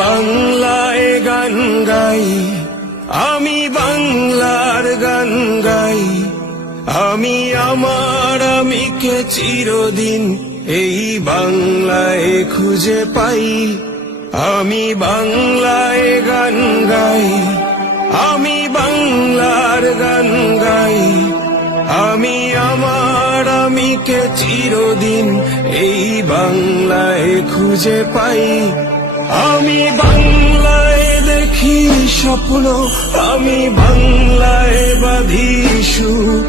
বাংলায় গান গাই, আমি বাংলার গান গাই। আমি আমার আমিকে চিরদিন এই বাংলায় খুঁজে পাই। আমি বাংলায় গান গাই, আমি বাংলার গান গাই। আমি আমার আমিকে চিরদিন এই বাংলায় খুঁজে পাই। আমি বাংলায় দেখি স্বপ্ন, আমি বাংলায় বাঁধি সুর।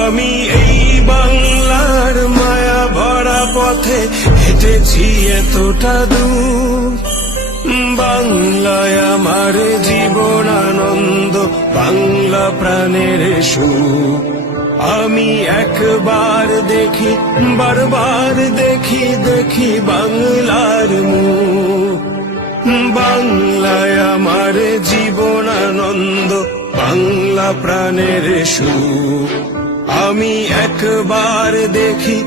আমি এই বাংলার মায়া ভরা পথে হেঁটেছি এতটা দূর। বাংলায় আমার জীবন আনন্দ, বাংলা প্রাণের সুর। আমি একবার দেখি, বারবার দেখি, দেখি বাংলার মুখ। বাংলায় আমার জীবন আনন্দ, বাংলা প্রাণের সুখ। আমি একবার দেখি,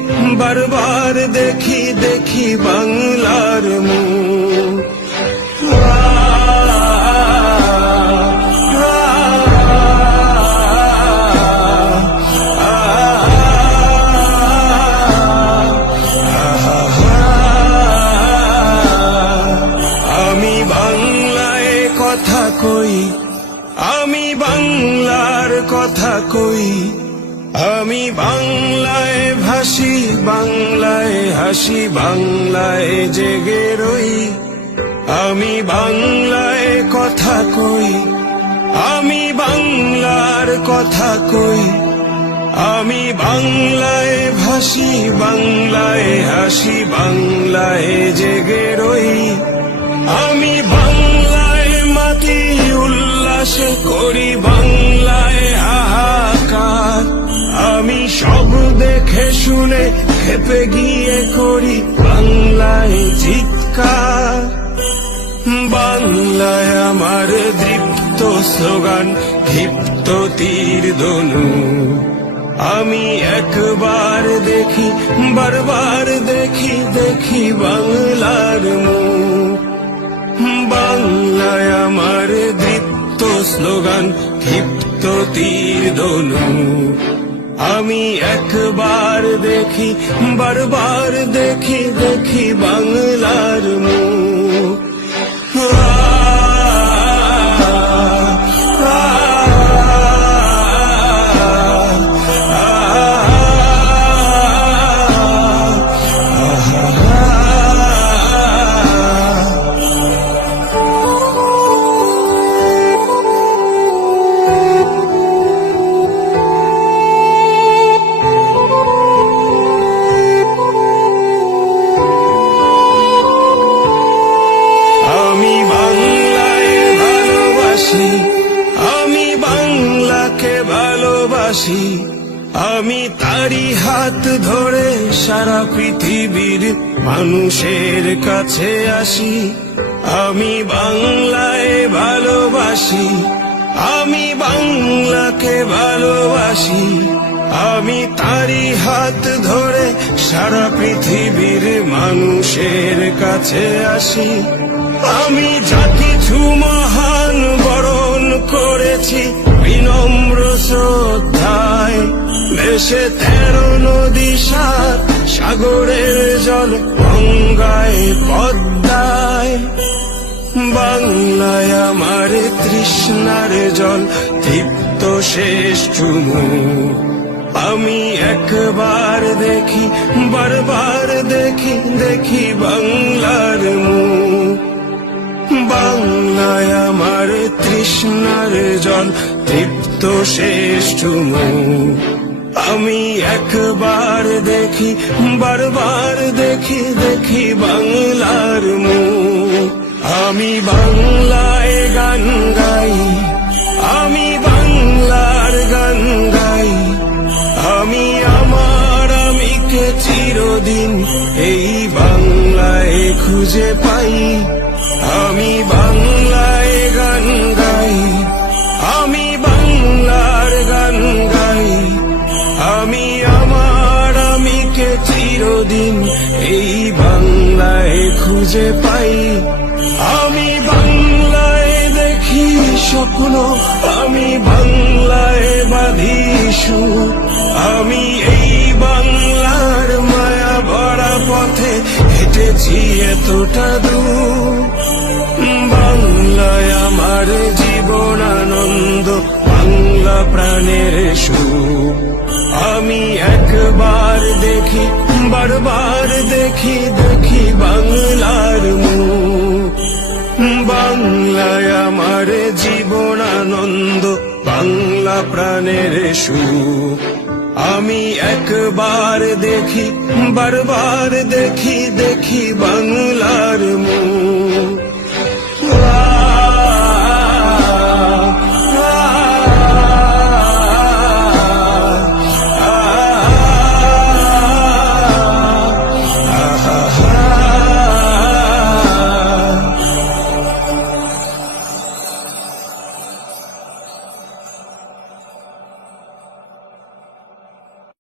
বারবার দেখি, দেখি বাংলার মুখ। আমি বাংলায় কথা কই, আমি বাংলার কথা কই। আমি বাংলায় ভাসি, বাংলায় হাসি, বাংলায় জেগে রই। আমি বাংলায় কথা কই, আমি বাংলার কথা কই। আমি বাংলায় ভাসি, বাংলায় হাসি, বাংলায় জেগে রই। আমি বাংলায় মাতি, উল্লাসে করি বাংলায় হাহাকার। আমি সব দেখে শুনে খেপে গিয়ে করি বাংলায় চিৎকার। বাংলায় আমার দৃপ্ত স্লোগান, ক্ষিপ্ত তীর ধনু। আমি একবার দেখি, বারবার দেখি, দেখি বাংলার মুখ। বাংলায় আমার দৃপ্ত স্লোগান, ক্ষিপ্ত তীর ধনু। আমি একবার দেখি, বারবার দেখি, দেখি বাংলার মুখ। আমি বাংলাকে ভালোবাসি, আমি তারি হাত ধরে সারা পৃথিবীর মানুষের কাছে আসি। আমি বাংলায় ভালোবাসি, আমি বাংলাকে ভালোবাসি। আমি তারি হাত ধরে সারা পৃথিবীর মানুষের কাছে আসি। আমি যা কিছু মহান বরণ করেছি বিনম্র শ্রদ্ধায়। দেশে 13 নদী, 7 সাগরের জল, গঙ্গায় পদ্মায়। বাংলায় আমার তৃষ্ণার জল, তৃপ্ত শেষ চুমুক। আমি একবার দেখি, বারবার দেখি, দেখি বাংলার মুখ। বাংলায় আমার তৃষ্ণার জল, তৃপ্ত শেষ চুমুক। আমি একবার দেখি, বারবার দেখি, দেখি বাংলার মুখ। আমি বাংলায় গান গাই, আমি বাংলার গান গাই। আমি আমার আমিকে চিরদিন এই বাংলায় খুঁজে পাই। আমি বাংলায় গান গাই, আমি বাংলার গান গাই। আমি আমার আমিকে চিরদিন এই বাংলায় খুঁজে পাই। আমি বাংলায় দেখি স্বপ্ন, আমি বাংলায় বাঁধি সুর, আমি এই বাংলার মায়া ভরা পথে হেঁটেছি এতটা দূর। বাংলায় আমার জীবন আনন্দ, বাংলা প্রাণের সুর। আমি একবার দেখি, বারবার দেখি, দেখি বাংলার মুখ। বাংলায় আমার জীবন আনন্দ, বাংলা প্রাণের সুখ। আমি একবার দেখি, বারবার দেখি, দেখি বাংলার মুখ।